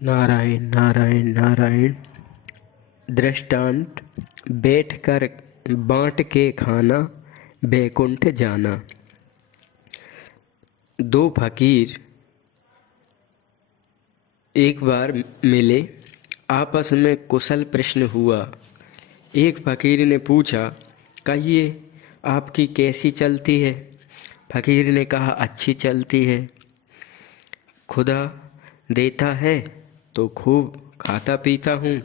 नारायण नारायण नारायण। दृष्टांत। बैठकर बाँट के खाना, बैकुंठ जाना। दो फकीर एक बार मिले, आपस में कुशल प्रश्न हुआ। एक फकीर ने पूछा, कहिए आपकी कैसी चलती है? फकीर ने कहा, अच्छी चलती है। खुदा देता है तो खूब खाता पीता हूँ,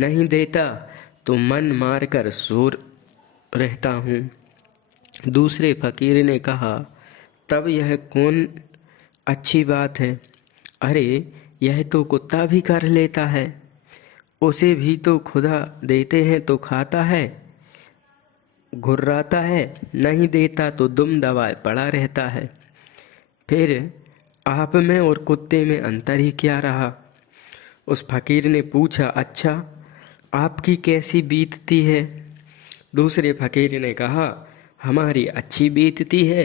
नहीं देता तो मन मार कर सो रहता हूँ। दूसरे फकीर ने कहा, तब यह कौन अच्छी बात है? अरे यह तो कुत्ता भी कर लेता है, उसे भी तो खुदा देते हैं तो खाता है, घुर्राता है, नहीं देता तो दुम दबाए पड़ा रहता है। फिर आप में और कुत्ते में अंतर ही क्या रहा? उस फकीर ने पूछा, अच्छा आपकी कैसी बीतती है? दूसरे फकीर ने कहा, हमारी अच्छी बीतती है।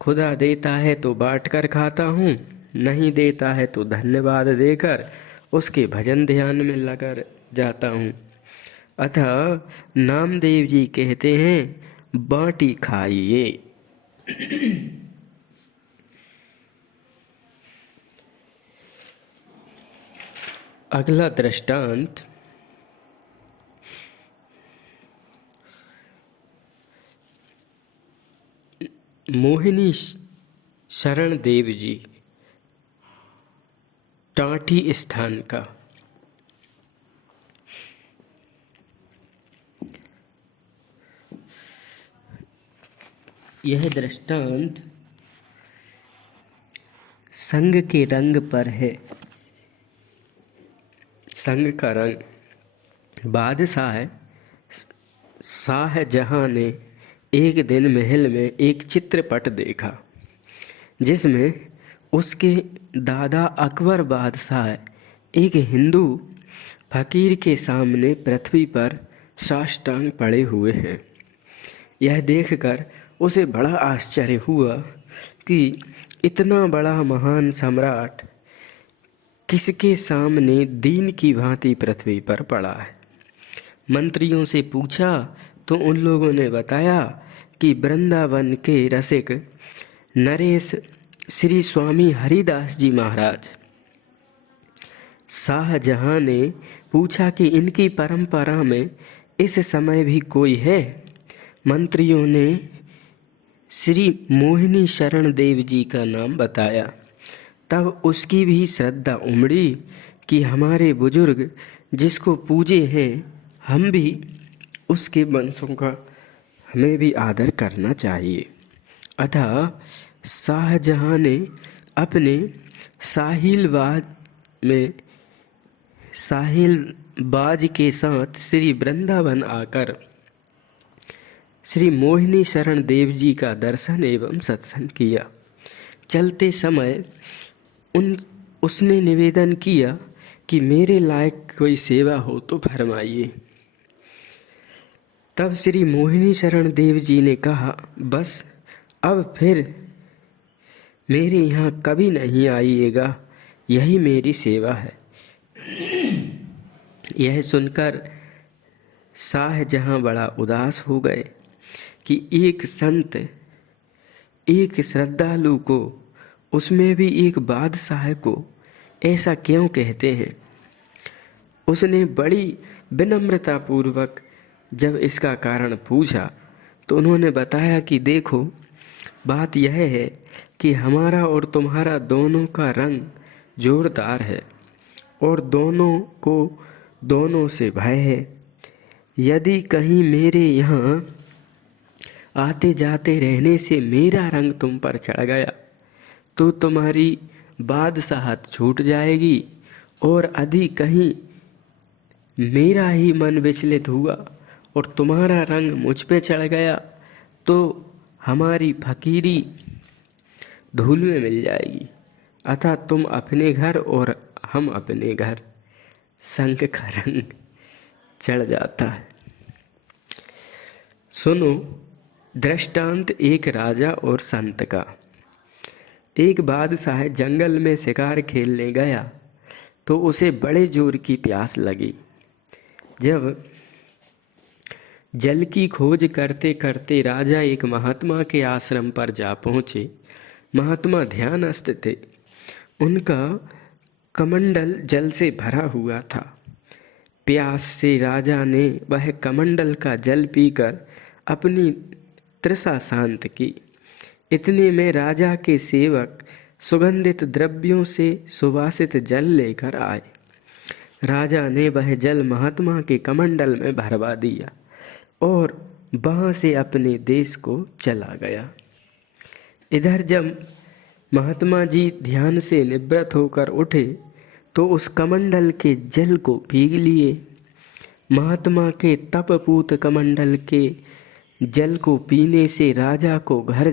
खुदा देता है तो बांट कर खाता हूँ, नहीं देता है तो धन्यवाद देकर उसके भजन ध्यान में लगा जाता हूँ। अतः नामदेव जी कहते हैं, बाँटी खाइए। अगला दृष्टांत। मोहिनी शरण देव जी, टाँटी स्थान का। यह दृष्टांत संग के रंग पर है। संग का रंग। बादशाह शाहजहां ने एक दिन महल में एक चित्रपट देखा, जिसमें उसके दादा अकबर बादशाह एक हिंदू फकीर के सामने पृथ्वी पर साष्टांग पड़े हुए हैं। यह देखकर उसे बड़ा आश्चर्य हुआ कि इतना बड़ा महान सम्राट किसके सामने दीन की भांति पृथ्वी पर पड़ा है। मंत्रियों से पूछा तो उन लोगों ने बताया कि वृंदावन के रसिक नरेश श्री स्वामी हरिदास जी महाराज। शाहजहां ने पूछा कि इनकी परंपरा में इस समय भी कोई है? मंत्रियों ने श्री मोहिनी शरण देव जी का नाम बताया। तब उसकी भी श्रद्धा उमड़ी कि हमारे बुजुर्ग जिसको पूजे हैं, हम भी उसके वंशों का हमें भी आदर करना चाहिए। अतः शाहजहां ने अपने साहिलबाज के साथ श्री वृंदावन आकर श्री मोहिनी शरण देव जी का दर्शन एवं सत्संग किया। चलते समय उसने निवेदन किया कि मेरे लायक कोई सेवा हो तो फरमाइए। तब श्री मोहिनी शरण देव जी ने कहा, बस अब फिर मेरे यहाँ कभी नहीं आइएगा, यही मेरी सेवा है। यह सुनकर शाहजहां बड़ा उदास हो गए कि एक संत, एक श्रद्धालु को, उसमें भी एक बादशाह को ऐसा क्यों कहते हैं। उसने बड़ी विनम्रता पूर्वक जब इसका कारण पूछा तो उन्होंने बताया कि देखो, बात यह है कि हमारा और तुम्हारा दोनों का रंग जोरदार है और दोनों को दोनों से भय है। यदि कहीं मेरे यहाँ आते जाते रहने से मेरा रंग तुम पर चढ़ गया तो तुम्हारी बादशाहत छूट जाएगी, और यदि कहीं मेरा ही मन विचलित हुआ और तुम्हारा रंग मुझ पे चढ़ गया तो हमारी फकीरी धूल में मिल जाएगी। अतः तुम अपने घर और हम अपने घर, संग का रंग चढ़ जाता है। सुनो दृष्टांत एक राजा और संत का। एक बादशाह जंगल में शिकार खेलने गया। तो उसे बड़े जोर की प्यास लगी। जब जल की खोज करते करते राजा एक महात्मा के आश्रम पर जा पहुंचे। महात्मा ध्यानस्थ थे। उनका कमंडल जल से भरा हुआ था। प्यास से राजा ने वह कमंडल का जल पीकर अपनी तृषा शांत की। इतने में राजा के सेवक सुगंधित द्रव्यों से सुवासित जल लेकर आए। राजा ने वह जल महात्मा के कमंडल में भरवा दिया और वहां से अपने देश को चला गया। इधर जब महात्मा जी ध्यान से निवृत्त होकर उठे तो उस कमंडल के जल को पी लिए। महात्मा के तपपूत कमंडल के जल को पीने से राजा को घर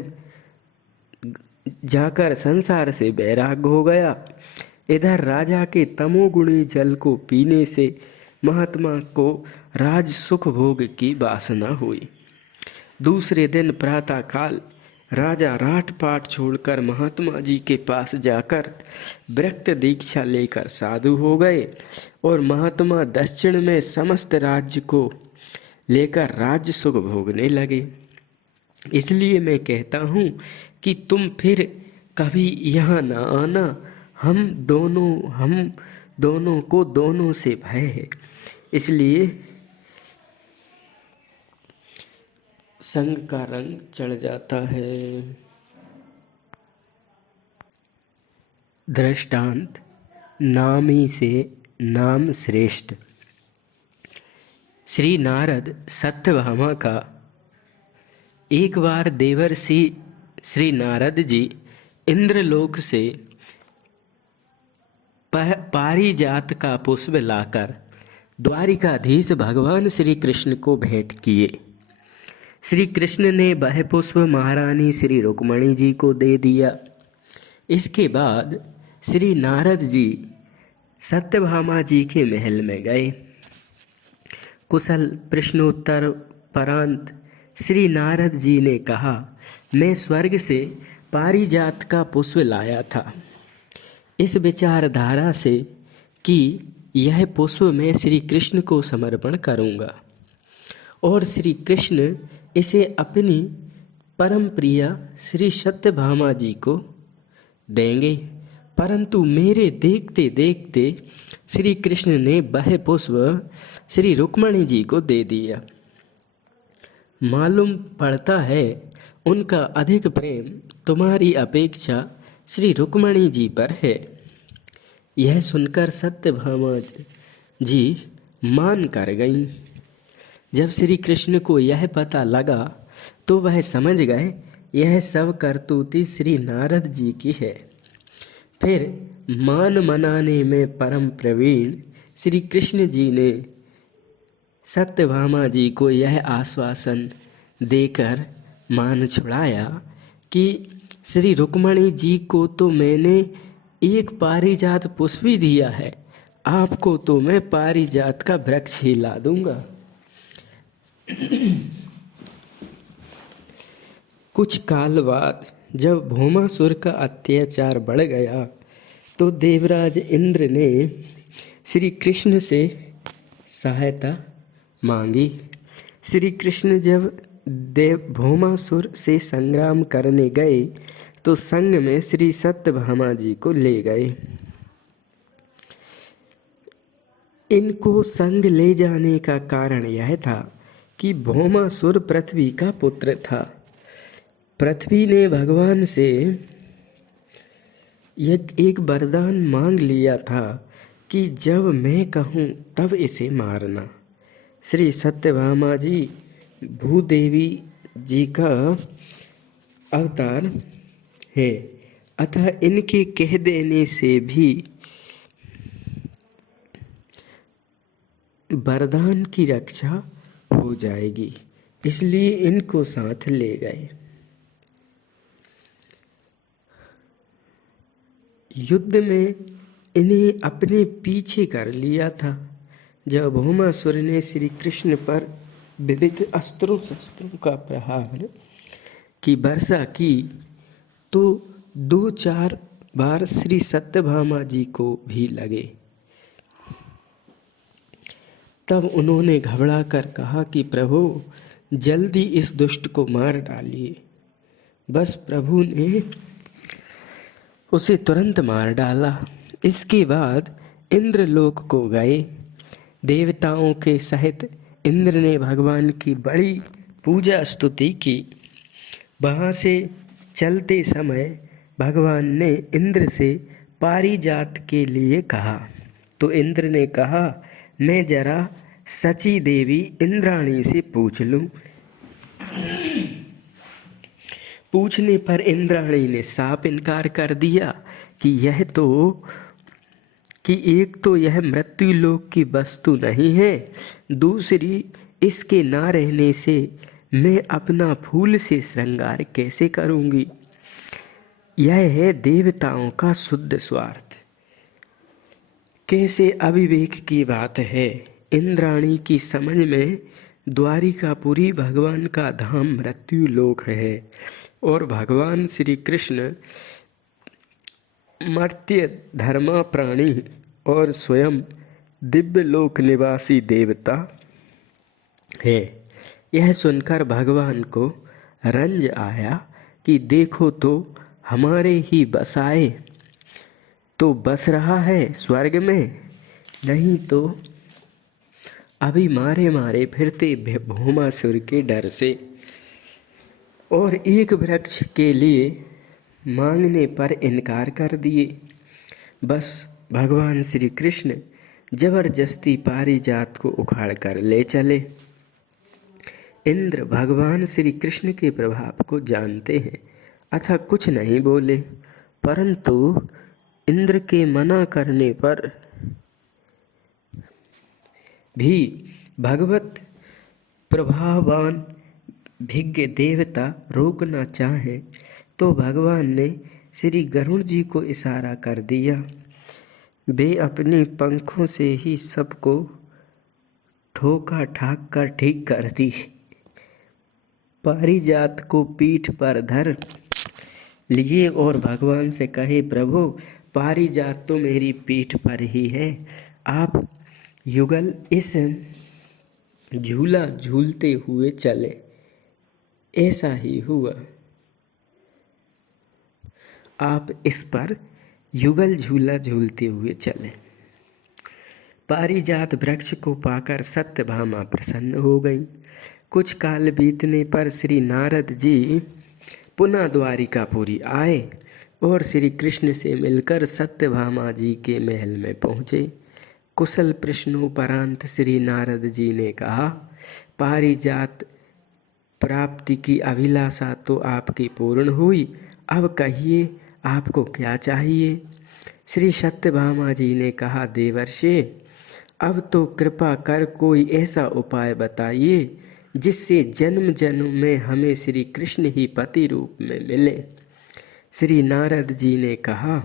जाकर संसार से वैराग्य हो गया। इधर राजा के तमोगुणी जल को पीने से महात्मा को राज सुख भोग की वासना हुई। दूसरे दिन प्रातः काल राजा राट पाट छोड़कर महात्मा जी के पास जाकर विरक्त दीक्षा लेकर साधु हो गए और महात्मा दक्षिण में समस्त राज्य को लेकर राज्य सुख भोगने लगे। इसलिए मैं कहता हूँ कि तुम फिर कभी यहाँ न आना। हम दोनों को दोनों से भय है, इसलिए संग का रंग चढ़ जाता है। दृष्टांत, नामी से नाम श्रेष्ठ। श्री नारद सत्यभामा का एक बार देवर्षि श्री नारद जी इंद्रलोक से पारिजात का पुष्प लाकर द्वारिकाधीश भगवान श्री कृष्ण को भेंट किए। श्री कृष्ण ने वह पुष्प महारानी श्री रुक्मणी जी को दे दिया। इसके बाद श्री नारद जी सत्यभामा जी के महल में गए। कुशल प्रश्नोत्तर परांत श्री नारद जी ने कहा, मैं स्वर्ग से पारिजात का पुष्प लाया था, इस विचारधारा से कि यह पुष्प मैं श्री कृष्ण को समर्पण करूंगा और श्री कृष्ण इसे अपनी परम प्रिया श्री सत्यभामा जी को देंगे। परंतु मेरे देखते देखते श्री कृष्ण ने वह पुष्प श्री रुक्मणी जी को दे दिया। मालूम पड़ता है उनका अधिक प्रेम तुम्हारी अपेक्षा श्री रुक्मणी जी पर है। यह सुनकर सत्यभामा जी मान कर गईं। जब श्री कृष्ण को यह पता लगा तो वह समझ गए यह सब करतूती श्री नारद जी की है। फिर मान मनाने में परम प्रवीण श्री कृष्ण जी ने सत्यभामा जी को यह आश्वासन देकर मान छुड़ाया कि श्री रुक्मणी जी को तो मैंने एक पारिजात पुष्प ही दिया है, आपको तो मैं पारिजात का वृक्ष ही ला दूंगा। कुछ काल बाद जब भौमासुर का अत्याचार बढ़ गया तो देवराज इंद्र ने श्री कृष्ण से सहायता मांगी। श्री कृष्ण जब भौमासुर से संग्राम करने गए तो संग में श्री सत्यभामा जी को ले गए। इनको संग ले जाने का कारण यह था कि भौमासुर पृथ्वी का पुत्र था। पृथ्वी ने भगवान से एक वरदान मांग लिया था कि जब मैं कहूँ तब इसे मारना। श्री सत्यभामा जी भूदेवी जी का अवतार है, अतः इनके कह देने से भी वरदान की रक्षा हो जाएगी, इसलिए इनको साथ ले गए। युद्ध में इन्हें अपने पीछे कर लिया था। जब भौमासुर ने श्री कृष्ण पर विविध अस्त्रों शस्त्रों का प्रहार की वर्षा की तो 2-4 बार श्री सत्यभामा जी को भी लगे, तब उन्होंने घबरा कर कहा कि प्रभु, जल्दी इस दुष्ट को मार डालिए। बस प्रभु ने उसे तुरंत मार डाला। इसके बाद इंद्र लोक को गए। देवताओं के सहित इंद्र ने भगवान की बड़ी पूजा स्तुति की। वहां से चलते समय भगवान ने इंद्र से पारिजात के लिए कहा, तो इंद्र ने कहा, मैं जरा सची देवी इंद्राणी से पूछ लूं। पूछने पर इंद्राणी ने साफ इनकार कर दिया कि एक तो यह मृत्यु लोक की वस्तु नहीं है, दूसरी इसके ना रहने से मैं अपना फूल से श्रृंगार कैसे करूंगी। यह है देवताओं का शुद्ध स्वार्थ। कैसे अविवेक की बात है। इंद्राणी की समझ में द्वारिकापुरी भगवान का धाम मृत्यु लोक है और भगवान श्री कृष्ण मर्त्य धर्मा प्राणी और स्वयं दिव्य लोक निवासी देवता है। यह सुनकर भगवान को रंज आया कि देखो तो, हमारे ही बसाए तो बस रहा है स्वर्ग में, नहीं तो अभी मारे मारे फिरते भौमासुर के डर से। और एक वृक्ष के लिए मांगने पर इनकार कर दिए। बस भगवान श्री कृष्ण जबरदस्ती पारिजात को उखाड़ कर ले चले। इंद्र भगवान श्री कृष्ण के प्रभाव को जानते हैं, अतः कुछ नहीं बोले, परंतु इंद्र के मना करने पर भी भगवत प्रभावान भिज्ञ देवता रोकना चाहे तो भगवान ने श्री गरुड़ जी को इशारा कर दिया। वे अपने पंखों से ही सबको ठोका ठाक कर ठीक कर दी। पारिजात को पीठ पर धर लिए और भगवान से कहे, प्रभु, पारिजात तो मेरी पीठ पर ही है, आप युगल इस झूला झूलते हुए चले। ऐसा ही हुआ। आप इस पर युगल झूला झूलते हुए चले। पारिजात वृक्ष को पाकर सत्यभामा प्रसन्न हो गई। कुछ काल बीतने पर श्री नारद जी पुनः द्वारिकापुरी आए और श्री कृष्ण से मिलकर सत्यभामा जी के महल में पहुँचे। कुशल प्रश्नोपरांत श्री नारद जी ने कहा, पारिजात प्राप्ति की अभिलाषा तो आपकी पूर्ण हुई, अब कहिए आपको क्या चाहिए। श्री सत्यभामा जी ने कहा, देवर्षि, अब तो कृपा कर कोई ऐसा उपाय बताइए जिससे जन्म जन्म में हमें श्री कृष्ण ही पति रूप में मिले। श्री नारद जी ने कहा,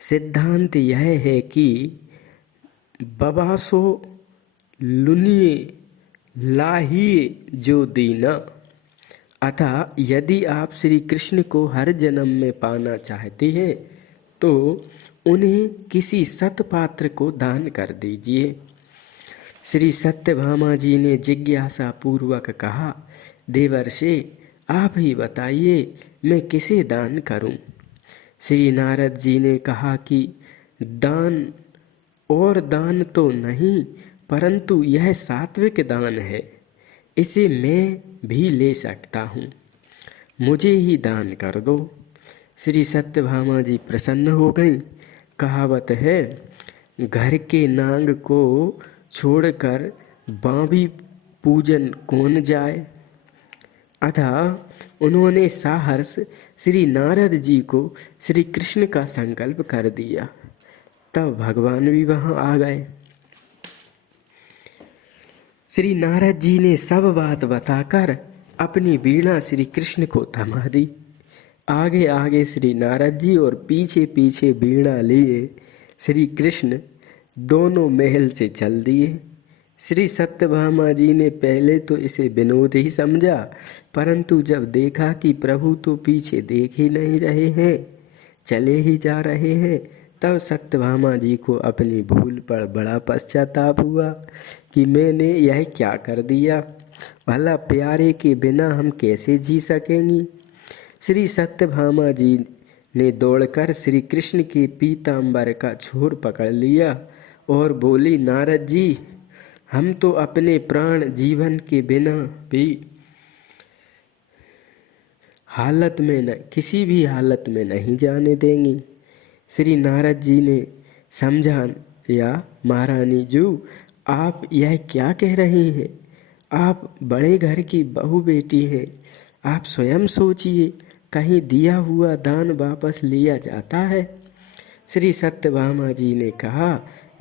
सिद्धांत यह है कि बबासो लुनिए लाहिए जो दीना, अतः यदि आप श्री कृष्ण को हर जन्म में पाना चाहते हैं तो उन्हें किसी सत्पात्र को दान कर दीजिए। श्री सत्यभामा जी ने जिज्ञासा पूर्वक कहा, देवर्षि, आप ही बताइए मैं किसे दान करूं। श्री नारद जी ने कहा कि दान और दान तो नहीं, परंतु यह सात्विक दान है, इसे मैं भी ले सकता हूँ, मुझे ही दान कर दो। श्री सत्यभामा जी प्रसन्न हो गई। कहावत है, घर के नांग को छोड़कर बाँभी पूजन कौन जाए। अतः उन्होंने साहर्ष श्री नारद जी को श्री कृष्ण का संकल्प कर दिया। तब भगवान भी वहां आ गए। श्री नारद जी ने सब बात बताकर अपनी वीणा श्री कृष्ण को थमा दी। आगे आगे श्री नारद जी और पीछे पीछे वीणा लिए श्री कृष्ण दोनों महल से चल दिए। श्री सत्यभामा जी ने पहले तो इसे विनोद ही समझा, परंतु जब देखा कि प्रभु तो पीछे देख ही नहीं रहे हैं, चले ही जा रहे हैं, तब सत्यभामा जी को अपनी भूल पर बड़ा पश्चाताप हुआ कि मैंने यह क्या कर दिया। भला प्यारे के बिना हम कैसे जी सकेंगी। श्री सत्यभामा जी ने दौड़कर श्री कृष्ण के पीतांबर का छोर पकड़ लिया और बोली, नारद जी, हम तो अपने प्राण जीवन के बिना भी किसी भी हालत में नहीं जाने देंगी। श्री नारद जी ने समझाया, महारानी जी, आप यह क्या कह रही हैं। आप बड़े घर की बहू बेटी हैं। आप स्वयं सोचिए, कहीं दिया हुआ दान वापस लिया जाता है। श्री सत्यभामा जी ने कहा,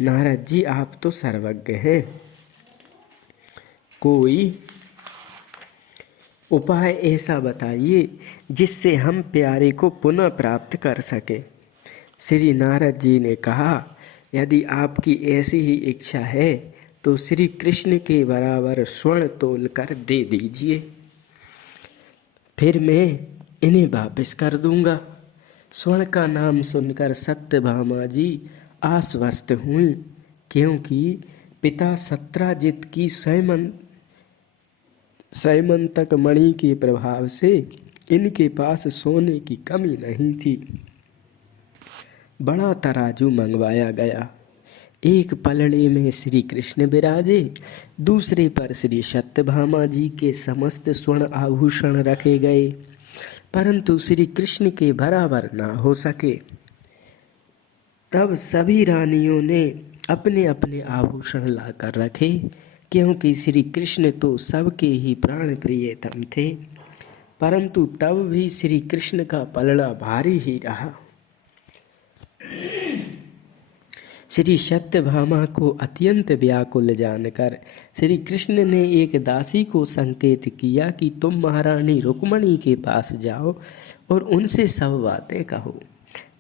नारद जी, आप तो सर्वज्ञ हैं, कोई उपाय ऐसा बताइए जिससे हम प्यारे को पुनः प्राप्त कर सके। श्री नारद जी ने कहा, यदि आपकी ऐसी ही इच्छा है तो श्री कृष्ण के बराबर स्वर्ण तोल कर दे दीजिए, फिर मैं इन्हें वापस कर दूंगा। स्वर्ण का नाम सुनकर सत्यभामा जी आश्वस्त हुई, क्योंकि पिता सत्राजित की सैमंतक मणि के प्रभाव से इनके पास सोने की कमी नहीं थी। बड़ा तराजू मंगवाया गया। एक पलड़े में श्री कृष्ण विराजे, दूसरे पर श्री सत्यभामा जी के समस्त स्वर्ण आभूषण रखे गए, परंतु श्री कृष्ण के बराबर ना हो सके। तब सभी रानियों ने अपने अपने आभूषण लाकर रखे, क्योंकि श्री कृष्ण तो सबके ही प्राण प्रियतम थे, परंतु तब भी श्री कृष्ण का पलड़ा भारी ही रहा। श्री सत्यभामा को अत्यंत व्याकुल जानकर श्री कृष्ण ने एक दासी को संकेत किया कि तुम महारानी रुक्मणी के पास जाओ और उनसे सब बातें कहो।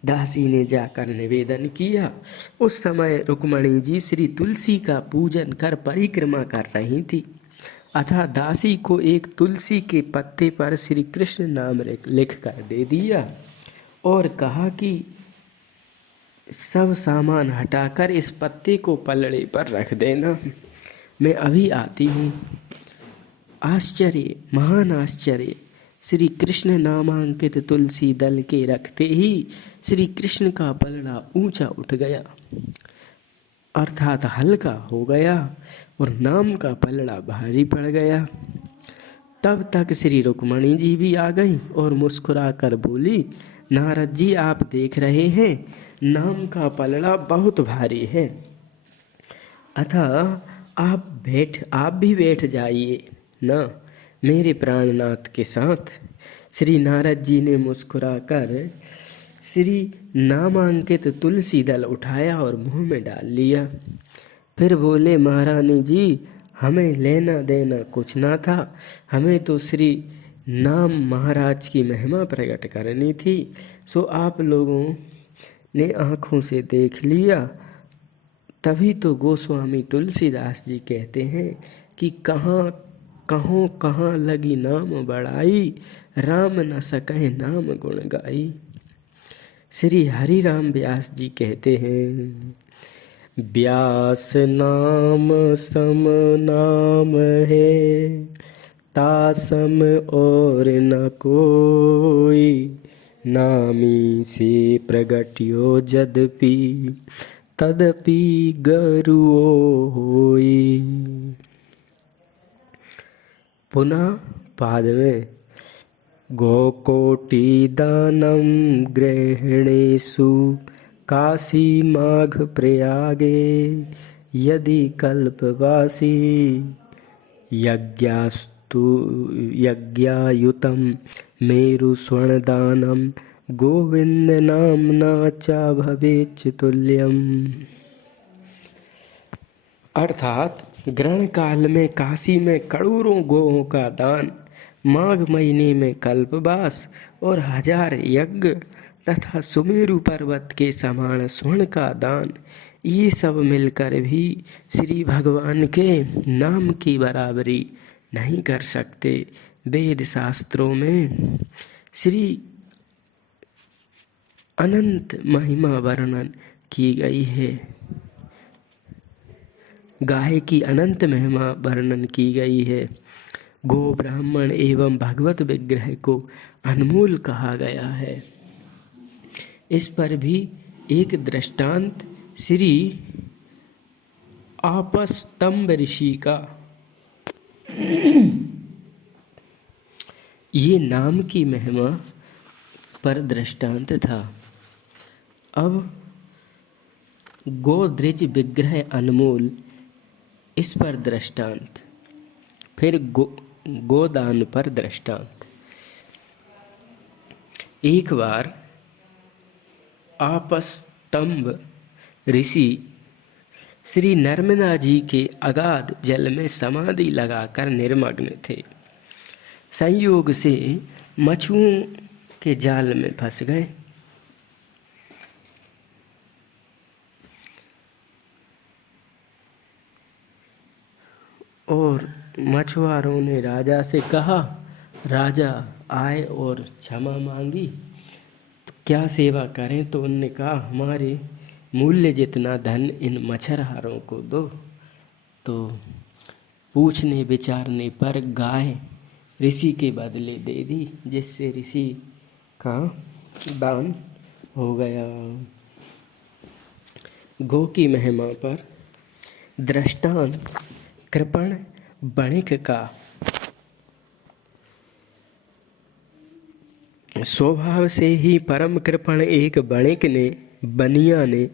दासी ने जाकर निवेदन किया। उस समय रुक्मणी जी श्री तुलसी का पूजन कर परिक्रमा कर रही थी। अतः दासी को एक तुलसी के पत्ते पर श्री कृष्ण नाम लिख कर दे दिया और कहा कि सब सामान हटाकर इस पत्ते को पलड़े पर रख देना, मैं अभी आती हूँ। आश्चर्य, महान आश्चर्य! श्री कृष्ण नामांकित तुलसी दल के रखते ही श्री कृष्ण का पलड़ा ऊंचा उठ गया, अर्थात हल्का हो गया, और नाम का पलड़ा भारी पड़ गया। तब तक श्री रुक्मणी जी भी आ गई और मुस्कुराकर बोली, नारद जी, आप देख रहे हैं, नाम का पलड़ा बहुत भारी है, अतः आप भी बैठ जाइए ना मेरे प्राणनाथ के साथ। श्री नारद जी ने मुस्कुराकर श्री नामांकित तुलसी दल उठाया और मुंह में डाल लिया। फिर बोले, महारानी जी, हमें लेना देना कुछ ना था, हमें तो श्री नाम महाराज की महिमा प्रकट करनी थी, सो आप लोगों ने आंखों से देख लिया। तभी तो गोस्वामी तुलसीदास जी कहते हैं कि कहाँ लगी नाम बड़ाई, राम न सके नाम गुण गाई। श्री हरि राम व्यास जी कहते हैं, व्यास नाम सम नाम है, तासम और न कोई, नामी से प्रगट्यो जदपि तदपि गरुओ होई। पुनः पाद में, गोकोटि दानम गृहिणीषु काशी माघ प्रयागे, यदि कल्पवासी यज्ञायुतं मेरु स्वर्णदानम, गोविंद नामना च भवेच्च तुल्यम। अर्थात ग्रहण काल में काशी में करोड़ों गोओं का दान, माघ महीने में कल्पवास और 1000 यज्ञ तथा सुमेरु पर्वत के समान स्वर्ण का दान, ये सब मिलकर भी श्री भगवान के नाम की बराबरी नहीं कर सकते। वेद शास्त्रों में श्री अनंत महिमा वर्णन की गई है। गाय की अनंत महिमा वर्णन की गई है। गो, ब्राह्मण एवं भगवत विग्रह को अनमोल कहा गया है। इस पर भी एक दृष्टांत श्री आपस्तंभ ऋषि का ये नाम की महिमा पर दृष्टांत था। अब गोद्विज विग्रह अनमोल, इस पर दृष्टांत। फिर गोदान पर दृष्टांत। एक बार आपस्तंभ ऋषि श्री नर्मदा जी के अगाध जल में समाधि लगाकर निर्मग्न थे। संयोग से मछुओं के जाल में फंस गए। और मछुआरों ने राजा से कहा, राजा आए और क्षमा मांगी, तो क्या सेवा करें? तो उन्होंने कहा, हमारे मूल्य जितना धन इन मछुआरों को दो। तो पूछने विचारने पर गाय ऋषि के बदले दे दी, जिससे ऋषि का दान हो गया। गो की महिमा पर दृष्टांत कृपण बणिक का। स्वभाव से ही परम कृपण एक बणिक ने, बनिया ने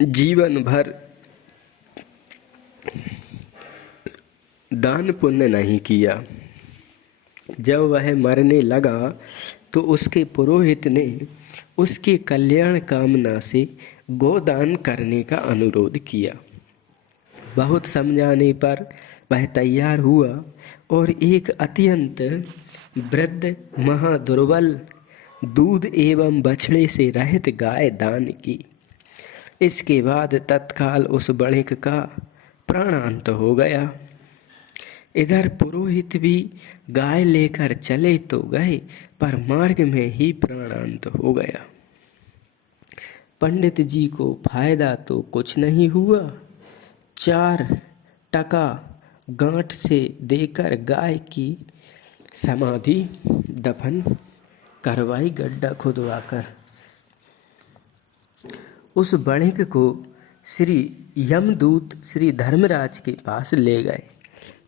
जीवन भर दान पुण्य नहीं किया। जब वह मरने लगा तो उसके पुरोहित ने उसके कल्याण कामना से गोदान करने का अनुरोध किया। बहुत समझाने पर वह तैयार हुआ और एक अत्यंत वृद्ध, महादुर्बल, दूध एवं बछड़े से रहित गाय दान की। इसके बाद तत्काल उस बणिक का प्राणांत हो गया। इधर पुरोहित भी गाय लेकर चले तो गए, पर मार्ग में ही प्राणांत हो गया। पंडित जी को फायदा तो कुछ नहीं हुआ। 4 टका गांठ से देकर गाय की समाधि दफन करवाई, गड्ढा खुदवाकर। उस बणिक को श्री यमदूत श्री धर्मराज के पास ले गए।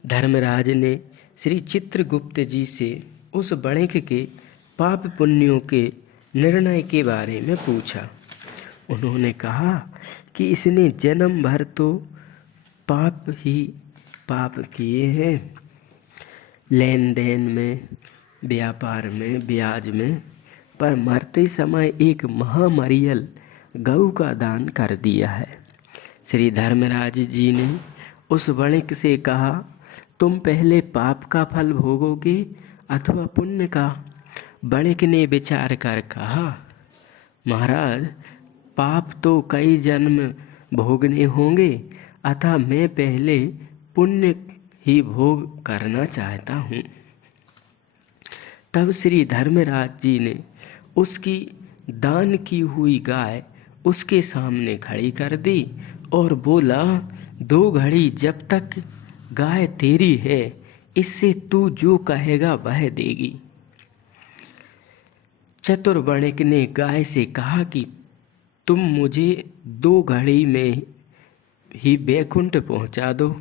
धर्मराज ने श्री चित्रगुप्त जी से उस बणिक के पाप पुण्यों के निर्णय के बारे में पूछा। उन्होंने कहा कि इसने जन्म भर तो पाप ही पाप किए हैं, लेन देन में, व्यापार में, ब्याज में, पर मरते समय एक महामरियल गऊ का दान कर दिया है। श्री धर्मराज जी ने उस बणिक से कहा, तुम पहले पाप का फल भोगोगे अथवा पुण्य का? बणिक ने विचार कर कहा, महाराज, पाप तो कई जन्म भोगने होंगे, अतः मैं पहले पुण्य ही भोग करना चाहता हूँ। तब श्री धर्मराज जी ने उसकी दान की हुई गाय उसके सामने खड़ी कर दी और बोला, 2 घड़ी जब तक गाय तेरी है, इससे तू जो कहेगा वह देगी। चतुर बणिक ने गाय से कहा कि तुम मुझे 2 घड़ी में ही बैकुंठ पहुंचा दो।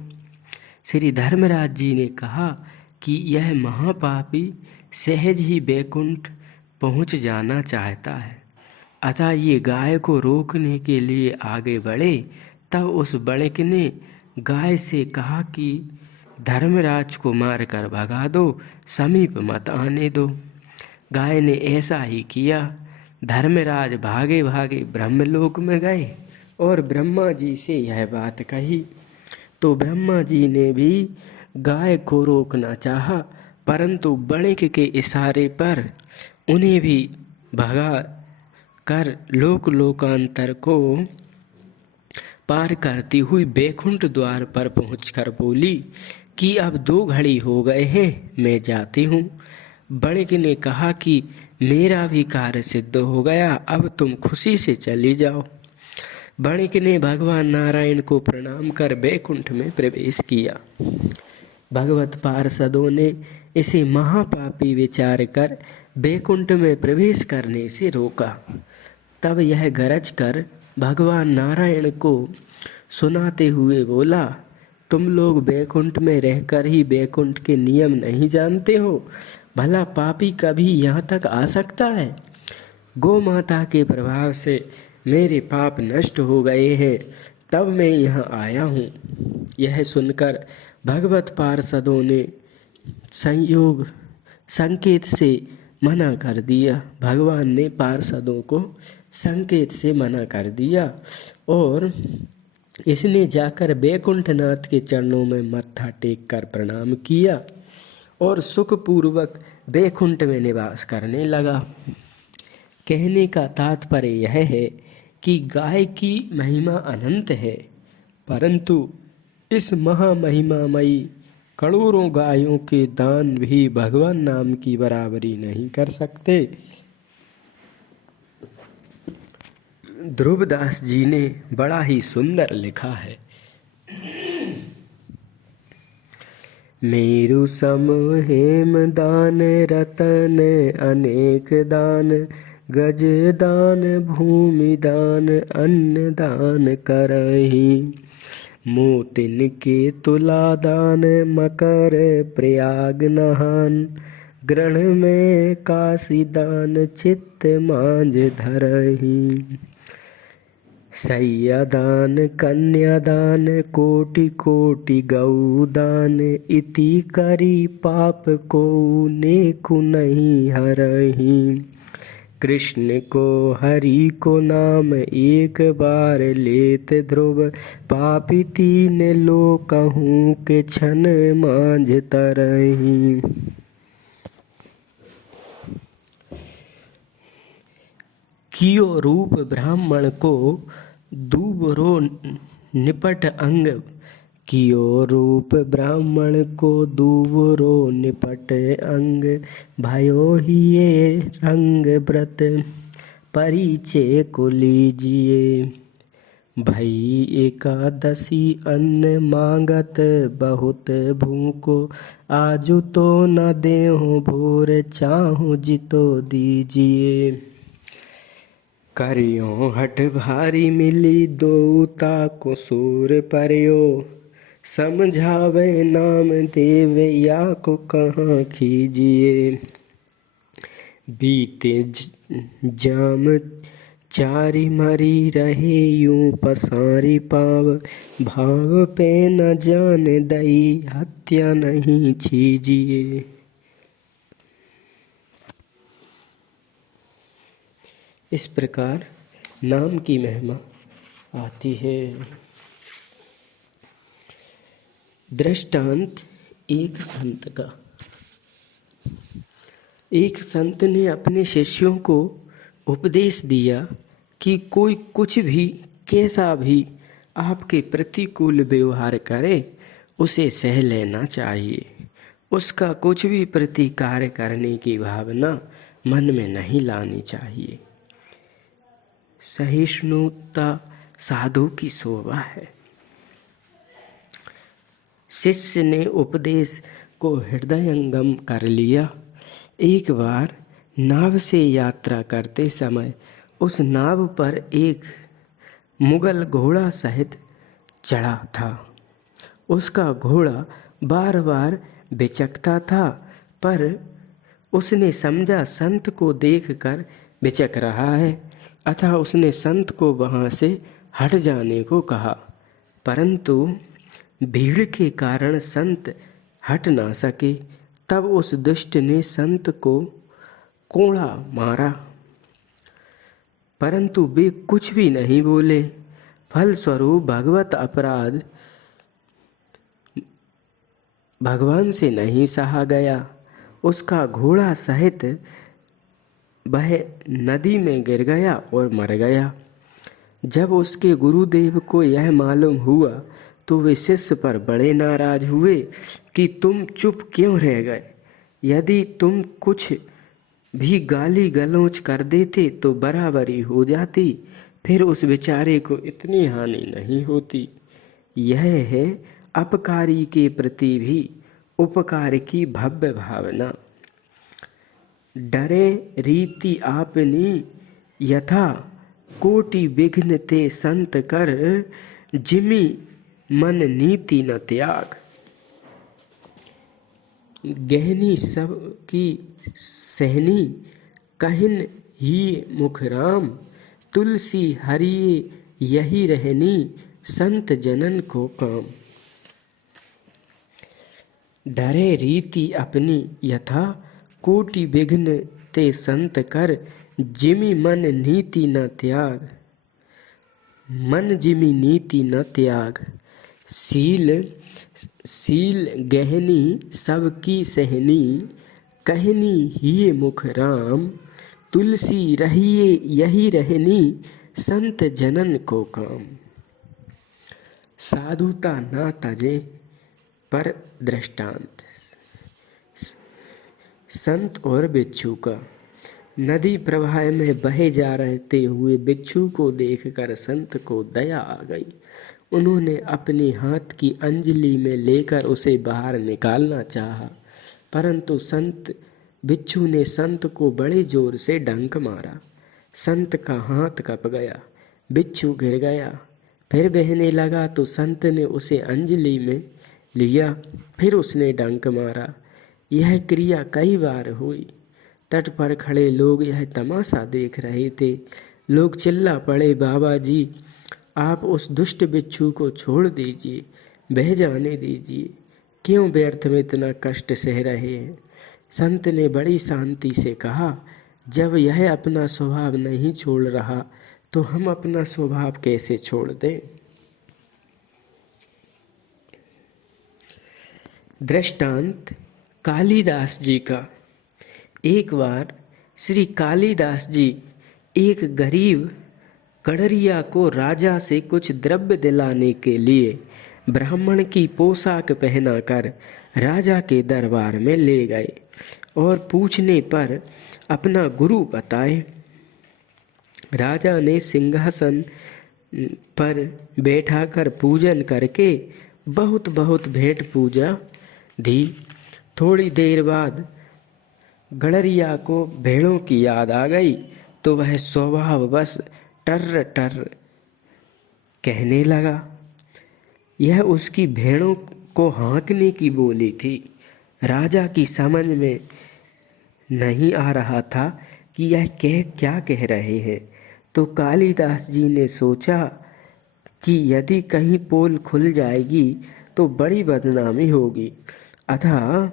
श्री धर्मराज जी ने कहा कि यह महापापी सहज ही बैकुंठ पहुंच जाना चाहता है, अतः ये गाय को रोकने के लिए आगे बढ़े। तब उस बणिक ने गाय से कहा कि धर्मराज को मारकर भगा दो, समीप मत आने दो। गाय ने ऐसा ही किया। धर्मराज भागे भागे ब्रह्मलोक में गए और ब्रह्मा जी से यह बात कही। तो ब्रह्मा जी ने भी गाय को रोकना चाहा, परंतु बणिक के इशारे पर उन्हें भी भगा कर लोकांतर को पार करती हुई बैकुंठ द्वार पर पहुंचकर बोली कि अब 2 घड़ी हो गए हैं, मैं जाती हूँ। बणिक ने कहा कि मेरा भी कार्य सिद्ध हो गया, अब तुम खुशी से चली जाओ। वणिक ने भगवान नारायण को प्रणाम कर बैकुंठ में प्रवेश किया। भगवत पार्षदों ने इसे महापापी विचार कर बैकुंठ में प्रवेश करने से रोका। तब यह गरज कर भगवान नारायण को सुनाते हुए बोला, तुम लोग बैकुंठ में रहकर ही बैकुंठ के नियम नहीं जानते हो? भला पापी कभी यहाँ तक आ सकता है? गौ माता के प्रभाव से मेरे पाप नष्ट हो गए हैं, तब मैं यहाँ आया हूँ। यह सुनकर भगवत पार्षदों ने संकेत से मना कर दिया। भगवान ने पार्षदों को संकेत से मना कर दिया और इसने जाकर बैकुंठनाथ के चरणों में मत्था टेक कर प्रणाम किया और सुखपूर्वक बैकुंठ में निवास करने लगा। कहने का तात्पर्य यह है कि गाय की महिमा अनंत है, परंतु इस महामहिमामयी करोड़ों गायों के दान भी भगवान नाम की बराबरी नहीं कर सकते। ध्रुवदास जी ने बड़ा ही सुंदर लिखा है। मेरु सम हेम दान रतन अनेक दान, गज दान भूमि दान अन्न दान करहि। मोतिन के तुला दान मकर प्रयाग नहान, ग्रहण में काशी दान चित्त मांझ धरहि। सैयदान कन्यादान कोटि कोटि गौ दान, इति करी पाप को नेकु नहीं हरहि। कृष्ण को हरि को नाम एक बार लेत ध्रुव, पापी तीन लोकहूँ के छन मांझ तरहि। कियो रूप ब्राह्मण को दूबरो निपट अंग, कियो रूप ब्राह्मण को दूबरो निपट अंग। भयो ही ये रंग व्रत परिचय को लीजिए। भई एकादशी अन्न मांगत बहुत भूको, आजु तो न देहु भोर चाहूं जितो दीजिए। करियो हठ भारी मिली दोता को सूर परयो, समझावे नाम देव या को कहाँ खीजिए। बीते जाम चारी मरी रहे यूं पसारी पाव, भाव पे न जान दई हत्या नहीं छीजिए। इस प्रकार नाम की महिमा आती है। दृष्टांत एक संत का। एक संत ने अपने शिष्यों को उपदेश दिया कि कोई कुछ भी कैसा भी आपके प्रतिकूल व्यवहार करे, उसे सह लेना चाहिए। उसका कुछ भी प्रतिकार करने की भावना मन में नहीं लानी चाहिए। सहिष्णुता साधु की शोभा है। शिष्य ने उपदेश को हृदयंगम कर लिया। एक बार नाव से यात्रा करते समय उस नाव पर एक मुगल घोड़ा सहित चढ़ा था। उसका घोड़ा बार बार बिचकता था, पर उसने समझा संत को देखकर बिचक रहा है, अतः उसने संत को वहां से हट जाने को कहा, परंतु भीड़ के कारण संत हट ना सके। तब उस दुष्ट ने संत को कोड़ा मारा, परंतु वे कुछ भी नहीं बोले। फलस्वरूप भगवत अपराध भगवान से नहीं सहा गया। उसका घोड़ा सहित वह नदी में गिर गया और मर गया। जब उसके गुरुदेव को यह मालूम हुआ तो वे शिष्य पर बड़े नाराज हुए कि तुम चुप क्यों रह गए? यदि तुम कुछ भी गाली गलौज कर देते तो बराबरी हो जाती, फिर उस बेचारे को इतनी हानि नहीं होती। यह है अपकारी के प्रति भी उपकार की भव्य भावना। डरे रीति आपनी यथा कोटि विघ्न ते संत कर, जिमि मन नीति न त्याग। गहनी सब की सहनी कहिन ही मुख राम, तुलसी हरिये यही रहनी संत जनन को काम। डरे रीति अपनी यथा कोटि विघ्न ते संत कर, जिमि मन नीति न त्याग। मन जिमि नीति न त्याग। सील गहनी सबकी सहनी, कहनी ही मुख राम, तुलसी रहिए यही रहनी संत जनन को काम। साधुता ना तजे पर दृष्टांत। संत और भिक्षु का। नदी प्रवाह में बहे जा रहते हुए भिक्षु को देखकर संत को दया आ गई। उन्होंने अपने हाथ की अंजलि में लेकर उसे बाहर निकालना चाहा, परंतु भिक्षु ने संत को बड़े जोर से डंक मारा। संत का हाथ कप गया, भिक्षु गिर गया। फिर बहने लगा तो संत ने उसे अंजलि में लिया, फिर उसने डंक मारा। यह क्रिया कई बार हुई। तट पर खड़े लोग यह तमाशा देख रहे थे। लोग चिल्ला पड़े, बाबा जी आप उस दुष्ट भिक्षु को छोड़ दीजिए, बह जाने दीजिए, क्यों व्यर्थ में इतना कष्ट सह रहे हैं। संत ने बड़ी शांति से कहा, जब यह अपना स्वभाव नहीं छोड़ रहा तो हम अपना स्वभाव कैसे छोड़ दें। दृष्टांत कालिदास जी का। एक बार श्री कालिदास जी एक गरीब कड़रिया को राजा से कुछ द्रव्य दिलाने के लिए ब्राह्मण की पोशाक पहनाकर राजा के दरबार में ले गए और पूछने पर अपना गुरु बताए। राजा ने सिंहासन पर बैठाकर पूजन करके बहुत बहुत भेंट पूजा दी। थोड़ी देर बाद गड़रिया को भेड़ों की याद आ गई तो वह स्वभाववश टर टर कहने लगा। यह उसकी भेड़ों को हाँकने की बोली थी। राजा की समझ में नहीं आ रहा था कि यह क्या कह रहे हैं, तो कालिदास जी ने सोचा कि यदि कहीं पोल खुल जाएगी तो बड़ी बदनामी होगी। अतः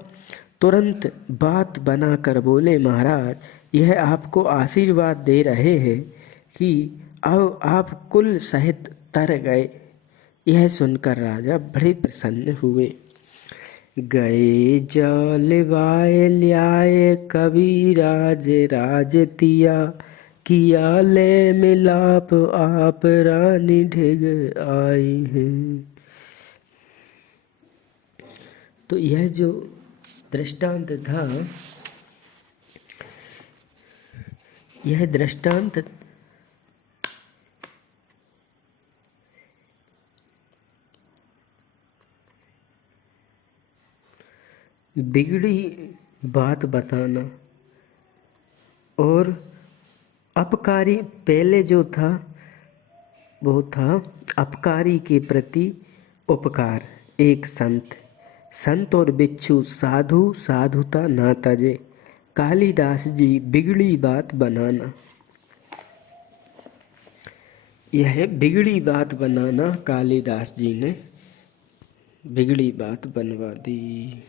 तुरंत बात बनाकर बोले, महाराज यह आपको आशीर्वाद दे रहे हैं कि अब आप कुल सहित तर गए। यह सुनकर राजा बड़े प्रसन्न हुए। गए जालवाए ल्याए कबीराज राजतिया, किया ले मिलाप आप रानी ढिग आई हैं। तो यह जो दृष्टांत था, यह दृष्टांत बिगड़ी बात बताना और अपकारी, पहले जो था वो था अपकारी के प्रति उपकार। एक संत और भिक्षु साधु साधुता ना तजे। कालिदास जी बिगड़ी बात बनाना। यह बिगड़ी बात बनाना कालिदास जी ने बिगड़ी बात बनवा दी।